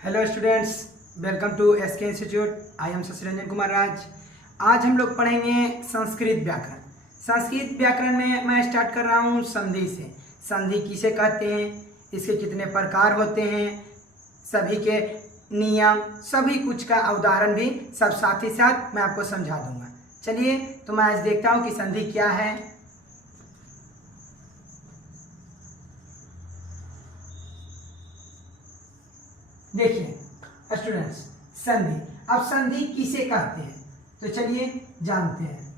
Hello students, welcome to SK institute. I am Shashi Ranjan Kumar Raj. आज हम लोग पढ़ेंगे संस्कृत व्याकरण। संस्कृत व्याकरण में मैं स्टार्ट कर रहा हूँ संधि से। संधि किसे कहते हैं, इसके कितने प्रकार होते हैं, सभी के नियम, सभी कुछ का उदाहरण भी सब साथ ही साथ मैं आपको समझा दूंगा। चलिए तो मैं आज देखता हूँ कि संधि क्या है। देखिए स्टूडेंट्स, संधि, अब संधि किसे कहते हैं तो चलिए जानते हैं।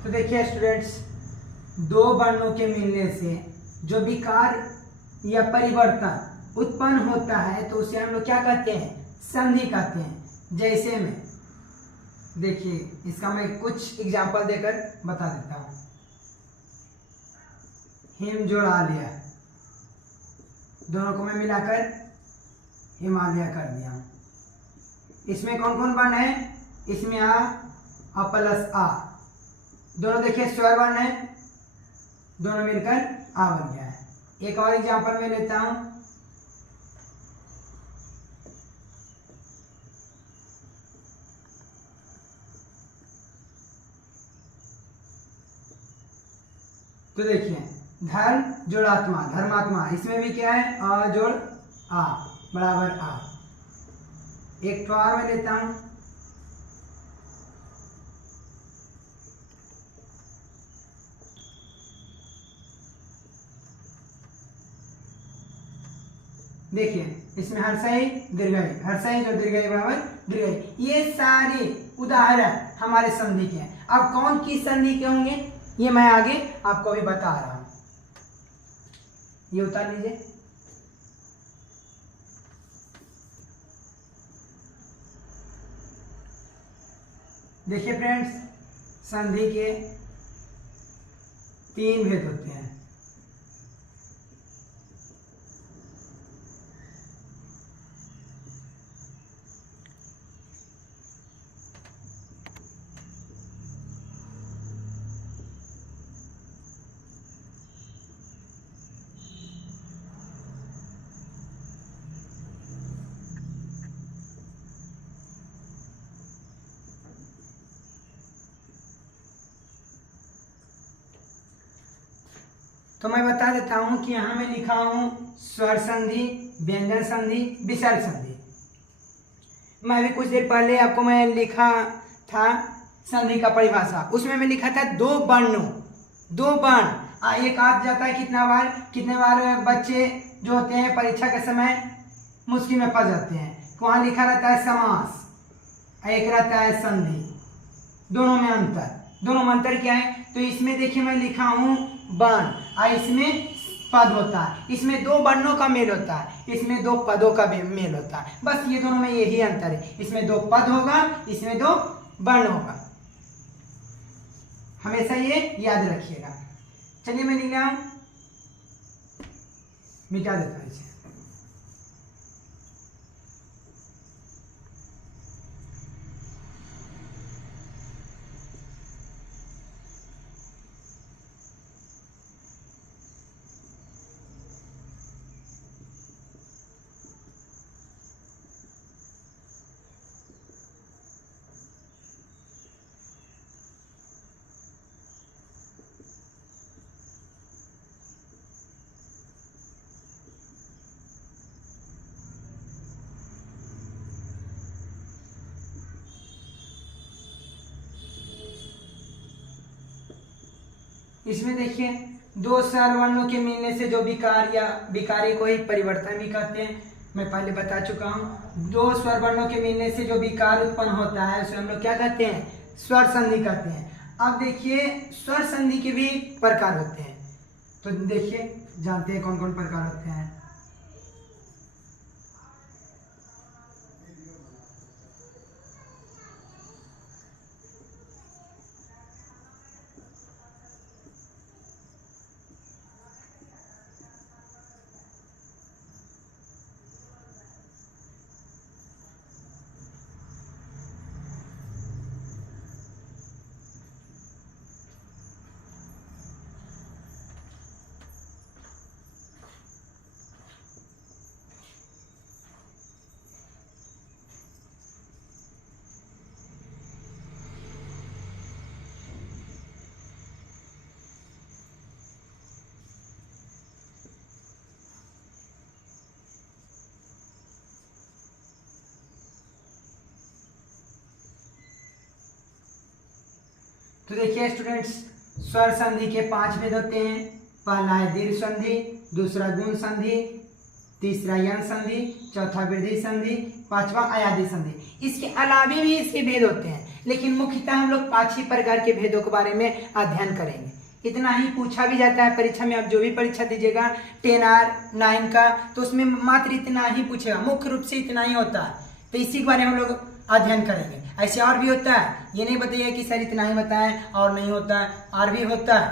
तो देखिए स्टूडेंट्स, दो वर्णों के मिलने से जो विकार या परिवर्तन उत्पन्न होता है तो उसे हम लोग क्या कहते हैं, संधि कहते हैं। जैसे में देखिए, इसका मैं कुछ एग्जांपल देकर बता देता हूं। हिम जोड़ा लिया, दोनों को मैं मिलाकर हिमालय कर दिया हूं। इसमें कौन कौन वर्ण है, इसमें आ प्लस आ, दोनों देखिए स्वर वर्ण है, दोनों मिलकर आ बन गया है। एक और एग्जांपल में लेता हूं। तो देखिए, धर्म जोड़ात्मा, धर्मात्मा, इसमें भी क्या है, अ जोड़ आ बराबर आ। एक और में लेता हूं। देखिए, इसमें हर्षई दीर्घई, हर्षई जो दीर्घई बराबर दीर्घई, ये सारे उदाहरण हमारे संधि के हैं। अब कौन किस संधि के होंगे ये मैं आगे आपको अभी बता रहा हूं। ये उतार लीजिए। देखिए फ्रेंड्स, संधि के तीन भेद होते हैं। तो मैं बता देता हूं कि यहां मैं लिखा हूं स्वर संधि, व्यंजन संधि, विसर्ग संधि। मैं भी कुछ देर पहले आपको मैं लिखा था संधि का परिभाषा, उसमें मैं लिखा था दो वर्णों, दो वर्ण, एक आ जाता है कितने बार बच्चे जो होते हैं परीक्षा के समय मुश्किल में फंस जाते हैं। वहां लिखा रहता है समास, एक रहता है संधि, दोनों में अंतर क्या है। तो इसमें देखिए मैं लिखा हूं वर्ण, इसमें पद होता है, इसमें दो वर्णों का मेल होता है, इसमें दो पदों का मेल होता है। बस ये दोनों में यही अंतर है, इसमें दो पद होगा, इसमें दो वर्ण होगा। हमेशा ये याद रखिएगा। चलिए मैं लिख रहा हूं, मिटा देता हूं इसे। इसमें देखिए दो स्वर वर्णों के मिलने से जो विकार या विकारी को ही परिवर्तन भी कहते हैं, मैं पहले बता चुका हूँ। दो स्वर वर्णों के मिलने से जो विकार उत्पन्न होता है उसे हम लोग क्या कहते हैं, स्वर संधि कहते हैं। अब देखिए स्वर संधि के भी प्रकार होते हैं, तो देखिए जानते हैं कौन कौन प्रकार होते हैं। तो देखिए स्टूडेंट्स, स्वर संधि के 5 भेद होते हैं। पहला है दीर्घ संधि, दूसरा गुण संधि, तीसरा यण संधि, चौथा वृद्धि संधि, पांचवा अयादी संधि। इसके अलावे भी इसके भेद होते हैं, लेकिन मुख्यतः हम लोग 5 ही प्रकार के भेदों के बारे में अध्ययन करेंगे। इतना ही पूछा भी जाता है परीक्षा में। आप जो भी परीक्षा दीजिएगा 10R 9 का, तो उसमें मात्र इतना ही पूछेगा, मुख्य रूप से इतना ही होता है। तो इसी के बारे में हम लोग अध्ययन करेंगे। ऐसे और भी होता है, ये नहीं बताइए कि सर इतना ही बताएं और नहीं होता है, और भी होता है।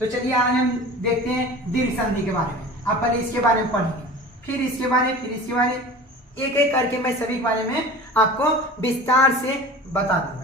तो चलिए आज हम देखते हैं दीर्घ संधि के बारे में। आप पहले इसके बारे में पढ़ेंगे, फिर इसके बारे, फिर इसके बारे, एक एक करके मैं सभी के बारे में आपको विस्तार से बता दूंगा।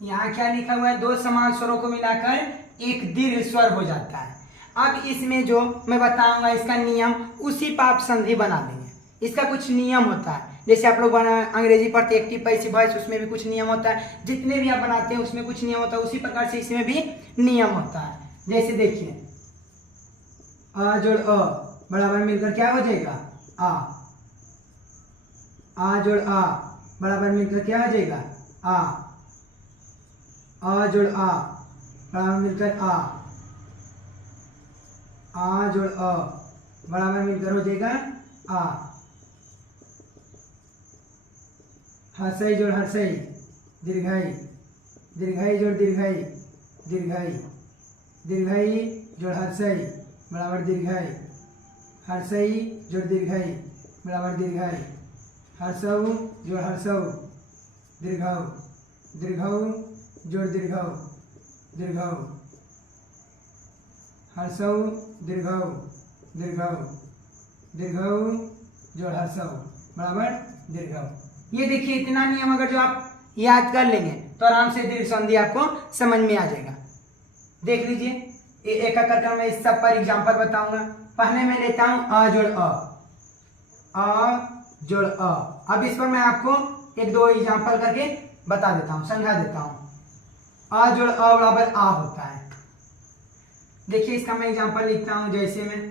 यहाँ क्या लिखा हुआ है, दो समान स्वरों को मिलाकर एक दीर्घ स्वर हो जाता है। अब इसमें जो मैं बताऊंगा इसका नियम, उसी पर आप संधि बना देंगे। इसका कुछ नियम होता है, जैसे आप लोग अंग्रेजी पढ़ते एक्टिव पैसिव वॉइस, उसमें भी कुछ नियम होता है। जितने भी आप बनाते हैं उसमें कुछ नियम होता है, उसी प्रकार से इसमें भी नियम होता है। जैसे देखिए अ जोड़ अ बराबर मिलकर क्या हो जाएगा, आ जोड़ आ बराबर मिलकर क्या हो जाएगा, आ जोड़ आ बराबर मिलकर आ जोड़ अ बराबर मिलकर हो जाएगा आ। हर्षई जोड़ हर्षई, दीर्घई, दीर्घई जोड़ दीर्घई, दीर्घई, दीर्घई जोड़ हर्षई बराबर दीर्घई, हर्षई जोड़ दीर्घई बराबर दीर्घई, हर्षऊ जोड़ हर्षऊ, दीर्घऊ, दीर्घऊ जोड़ दीर्घऊ, दीर्घऊ, हर्षऊ दीर्घऊ, दीर्घऊ, दीर्घऊ जोड़ हर्षऊ बराबर दीर्घऊ। ये देखिए इतना नियम अगर जो आप याद कर लेंगे तो आराम से दीर्घ संधि आपको समझ में आ जाएगा। देख लीजिए एक एक करके मैं इस सब पर एग्जांपल बताऊंगा। पहले मैं लेता हूं अ जोड़ अ, अ जोड़ अ। अब इस पर मैं आपको एक दो एग्जांपल करके बता देता हूं, समझा देता हूं। अ जोड़ अ बराबर आ होता है। देखिए इसका मैं एग्जांपल लिखता हूं, जैसे मैं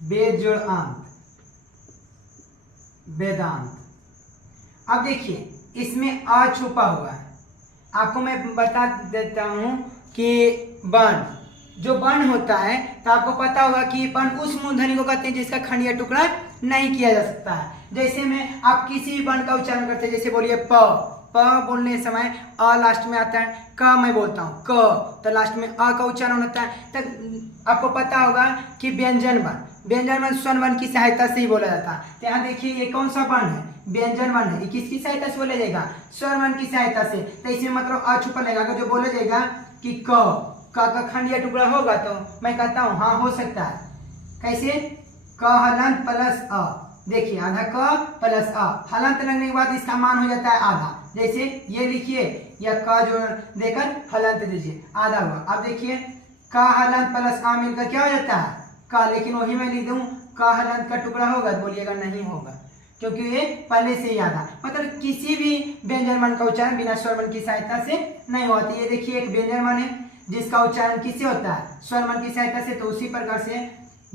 वेद जोड़ अंत, वेदांत। अब देखिए इसमें अ छुपा हुआ है। आपको मैं बता देता हूं कि वर्ण, जो वर्ण होता है तो आपको पता होगा कि वर्ण उस मूर्धन्य को कहते हैं जिसका खंडिया टुकड़ा नहीं किया जा सकता है। जैसे में आप किसी भी वर्ण का उच्चारण करते हैं, जैसे बोलिए प बोलने समय अ लास्ट में आता है, क मैं बोलता हूँ क तो लास्ट में अ का उच्चारण होता है। तब आपको पता होगा कि व्यंजन वर्ण, व्यंजन वर्ण स्वर वर्ण की सहायता से ही बोला जाता है। तो यहाँ देखिए ये कौन सा वर्ण है, व्यंजन वर्ण है, ये किसकी सहायता से बोला जाएगा, स्वर वर्ण की सहायता से। तो इसमें मतलब अ छुपा लगेगा। अगर जो बोला जाएगा कि क का खंड या टुकड़ा होगा तो मैं कहता हूँ हाँ हो सकता है। कैसे, क हलंत प्लस अ, देखिए आधा क प्लस अ, हलंत लगने के बाद इसका मान हो जाता है आधा। जैसे ये लिखिए या क जो देकर हलंत दीजिए, आधा हुआ। अब देखिए क हलंत प्लस अ मिलकर क्या हो जाता है का, लेकिन वही मैं लिख दूं क हलंत का टुकड़ा होगा तो बोलिएगा नहीं होगा, क्योंकि ये पहले से ही आधा। मतलब किसी भी व्यंजन वर्ण का उच्चारण बिना स्वर वर्ण की सहायता से नहीं होता। ये देखिए एक व्यंजन वर्ण है जिसका उच्चारण किससे होता है, स्वर वर्ण की सहायता से। तो उसी प्रकार से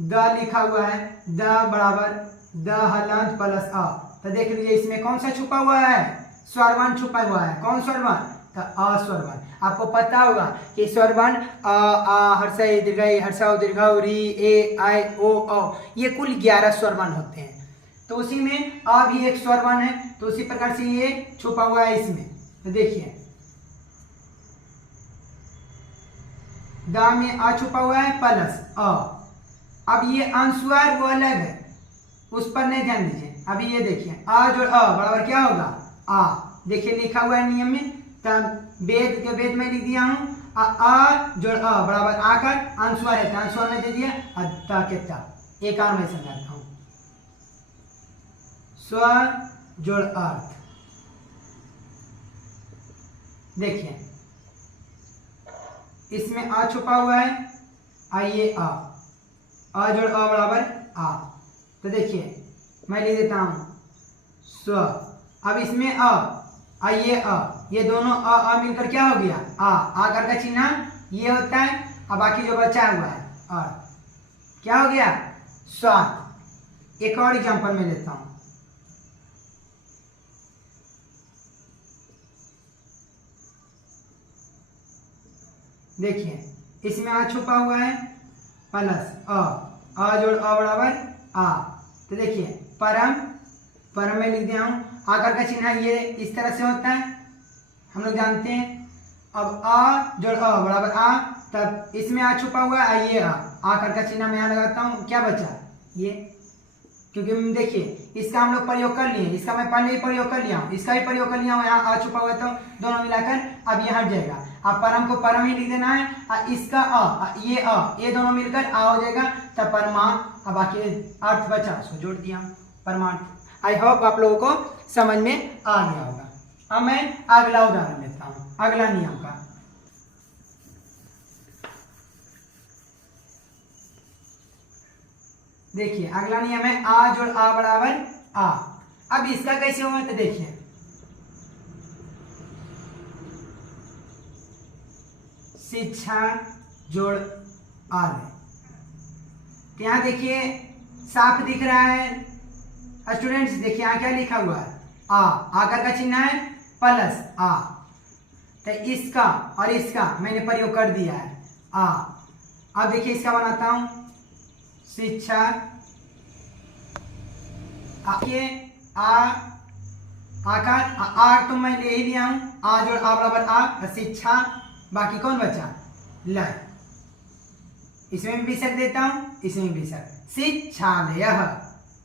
द लिखा हुआ है, द बराबर द हलंत प्लस अ। तो देख लीजिए इसमें कौन सा छुपा हुआ है, स्वर वर्ण छुपा हुआ है। कौन स्वर वर्ण, तो अ स्वर वर्ण। आपको पता होगा कि स्वर वर्ण अ आ हर्षा ई दीर्घ ई हर्षा उ दीर्घ उ री ए आई ओ औ, ये कुल 11 स्वर वर्ण होते हैं। तो उसी में अ भी एक स्वर वर्ण है, तो उसी प्रकार से ये छुपा हुआ है इसमें। तो देखिए द में अ छुपा हुआ है प्लस अ। अब ये अनुस्वार वो अलग है, उस पर नहीं ध्यान दीजिए। अभी ये देखिए अ जोड़ अ बराबर क्या होगा आ। देखिए लिखा हुआ है नियम में, तब वेद के वेद में लिख दिया हूं अ जोड़ अ बराबर आकर अनुस्वार है, अनुस्वार में दे दिया त के त। एक और मैं समझाता हूं, स्वर जोड़ अर्थ। देखिए इसमें अ छुपा हुआ है, आइए अ जोड़ अ बराबर आ। तो देखिए मैं लिख देता हूं स्व। अब इसमें आइए ये दोनों अ मिलकर क्या हो गया आ। आकर का चिन्ह ये होता है, अब बाकी जो बचा हुआ है और क्या हो गया स्वाद। एक और एग्जांपल में लेता हूं, देखिए इसमें आ छुपा हुआ है प्लस अ जोड़ अ बराबर आ। तो देखिए परम, परम में लिख दिया हूं, आकर का चिन्ह ये इस तरह से होता है, हम लोग जानते हैं। अब अ जोड़ अ बराबर आ, तब इसमें आ छुपा हुआ है आइए आकर का चिन्ह मैं यहाँ लगाता हूँ, क्या बचा ये, क्योंकि देखिए इसका हम लोग प्रयोग कर लिए, इसका मैं पहले ही प्रयोग कर लिया हूँ, इसका भी प्रयोग कर लिया हूँ। यहाँ आ छुपा हुआ तो दोनों मिलाकर अब ये हट जाएगा। अब परम को परम ही लिख देना है, और इसका ये दोनों मिलकर आ हो जाएगा, तब परमा। अब बाकी अर्थ बचा उसको जोड़ दिया परमार्थ। आई होप आप लोगों को समझ में आ गया होगा। अब मैं अगला उदाहरण लेता हूँ, अगला नियम का। देखिए अगला नियम है आ जोड़ आ बराबर आ। अब इसका कैसे होगा, तो देखिए शिक्षा जोड़ आले। तो यहाँ देखिए साफ दिख रहा है स्टूडेंट्स, देखिए यहाँ क्या लिखा हुआ है आ, आकर का चिन्ह है प्लस आ। तो इसका और इसका मैंने प्रयोग कर दिया है आ। अब देखिए इसका बनाता हूं शिक्षा, ये आ आकार आ तो मैं ले ही लिया हूं, आ जोड़ आ बराबर आ शिक्षा। बाकी कौन बचा ल, इसमें भी सक देता हूं, इसमें भी सक शिक्षालय।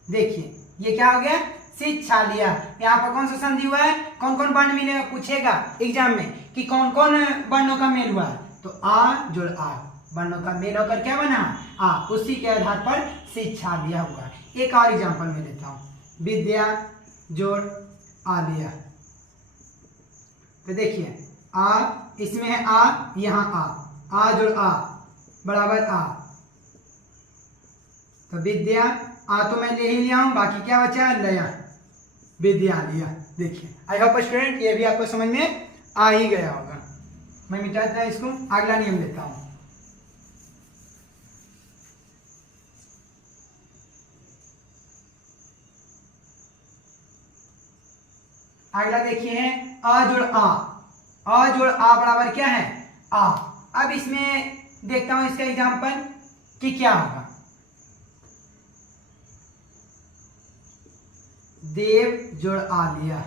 देखिए ये क्या हो गया शिक्षालय। यहाँ पर कौन सा संधि हुआ है, कौन कौन वर्ण मिलेगा पूछेगा एग्जाम में कि कौन कौन वर्णों का मेल हुआ है, तो आ जोड़ आ वर्णों का मेल होकर क्या बना आ, उसी के आधार पर शिक्षालय हुआ। एक और एग्जाम्पल में लेता हूं, विद्या जोड़ आलय। तो देखिए आ, इसमें है आ, यहाँ आ जोड़ आ बराबर आ। तो विद्या आ तो मैं ले ही लिया हूं, बाकी क्या बचा लय विद्यालय। देखिए आई होप स्टूडेंट ये भी आपको समझ में आ ही गया होगा। मैं मिटाता हूं इसको, अगला नियम लेता हूं। अगला देखिए है अ जोड़ आ बराबर क्या है आ। अब इसमें देखता हूं इसका एग्जांपल कि क्या होगा। देव जोड़ आलिया।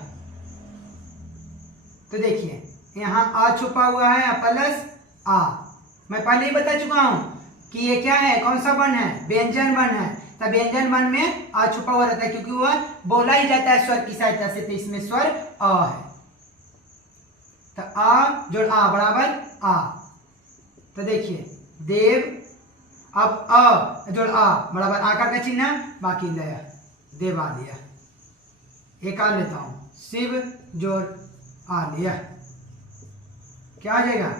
तो देखिए यहां आ छुपा हुआ है प्लस आ। मैं पहले ही बता चुका हूं कि ये क्या है, कौन सा वर्ण है, व्यंजन वर्ण है। तो व्यंजन वर्ण में आ छुपा हुआ रहता है, क्योंकि वह बोला ही जाता है स्वर की सहायता से, तो इसमें स्वर अ है। तो आ जोड़ आ बराबर आ। तो देखिए देव, अब अ जोड़ आ बराबर आकार का चिन्ह, बाकी लय देवालय। एक आ लेता हूं, शिव जोड़ आलय, क्या हो जाएगा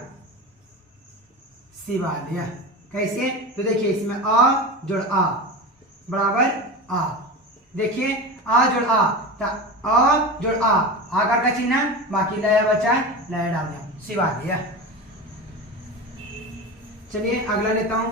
शिवालय। कैसे? तो देखिए इसमें अ जोड़ आ बराबर आ। देखिए आ जोड़ आ, तो अ जोड़ आ आकार का चिन्ह, बाकी लय बचा, लय डाल दिया शिवालय। चलिए अगला लेता हूं,